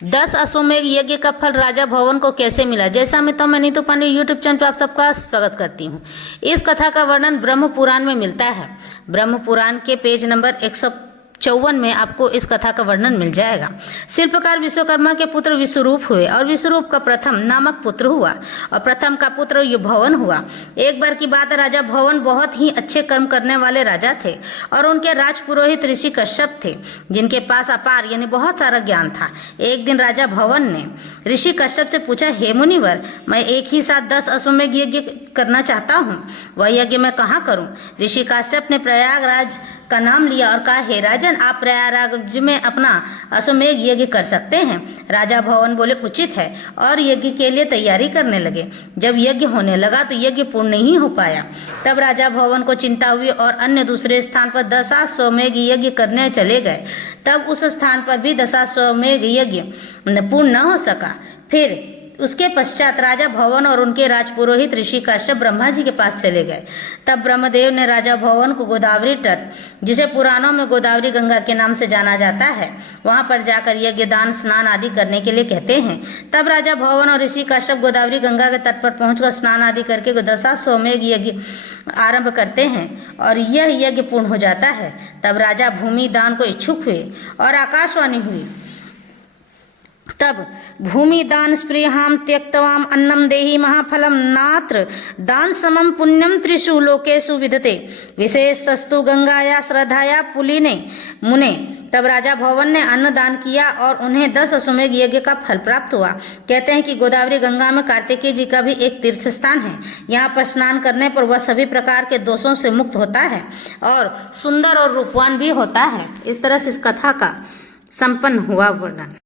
10 अश्वमेध यज्ञ का फल राजा भवन को कैसे मिला। जैसा मित्रों, मैं नीतू पांडे यूट्यूब चैनल पर आप सबका स्वागत करती हूँ। इस कथा का वर्णन ब्रह्म पुराण में मिलता है। ब्रह्म पुराण के पेज नंबर 154 में आपको इस कथा का वर्णन मिल जाएगा। शिल्पकार विश्वकर्मा के पुत्र विश्वरूप हुए और विश्वरूप का प्रथम नामक पुत्र हुआ और प्रथम का पुत्र भवन हुआ। एक बार की बात, राजा भवन बहुत ही अच्छे कर्म करने वाले राजा थे और उनके राजपुरोहित ऋषि कश्यप थे, जिनके पास अपार यानी बहुत सारा ज्ञान था। एक दिन राजा भवन ने ऋषि कश्यप से पूछा, हे मुनिवर, मैं एक ही साथ 10 अश्वमेध यज्ञ करना चाहता हूँ, वह यज्ञ मैं कहाँ करूँ। ऋषि कश्यप ने प्रयागराज का नाम लिया और कहा, हे राजन, आप प्रयागराज में अपना अश्वमेध यज्ञ कर सकते हैं। राजा भवन बोले, उचित है, और यज्ञ के लिए तैयारी करने लगे। जब यज्ञ होने लगा तो यज्ञ पूर्ण नहीं हो पाया। तब राजा भवन को चिंता हुई और अन्य दूसरे स्थान पर 10 अश्वमेध यज्ञ करने चले गए। तब उस स्थान पर भी 10 अश्वमेध यज्ञ पूर्ण न हो सका। फिर उसके पश्चात राजा भवन और उनके राजपुरोहित ऋषि कश्यप ब्रह्मा जी के पास चले गए। तब ब्रह्मदेव ने राजा भवन को गोदावरी तट, जिसे पुराणों में गोदावरी गंगा के नाम से जाना जाता है, वहां पर जाकर यज्ञ, दान, स्नान आदि करने के लिए कहते हैं। तब राजा भवन और ऋषि कश्यप गोदावरी गंगा के तट पर पहुंचकर स्नान आदि करके 10 अश्वमेध यज्ञ आरंभ करते हैं और यह यज्ञ पूर्ण हो जाता है। तब राजा भूमि दान को इच्छुक हुए और आकाशवाणी हुई। तब भूमि दान स्पृहाम त्यक्तवाम अन्नम देहि महाफलम नात्र दान समम पुण्यम त्रिषु लोकेषु विदते विशेषतस्तु गंगाया श्रद्धाया पुलिने मुने। तब राजा भवन ने अन्न दान किया और उन्हें 10 अश्वमेध यज्ञ का फल प्राप्त हुआ। कहते हैं कि गोदावरी गंगा में कार्तिकेय जी का भी एक तीर्थ स्थान है। यहाँ पर स्नान करने पर वह सभी प्रकार के दोषों से मुक्त होता है और सुंदर और रूपवान भी होता है। इस तरह से इस कथा का संपन्न हुआ वर्णन।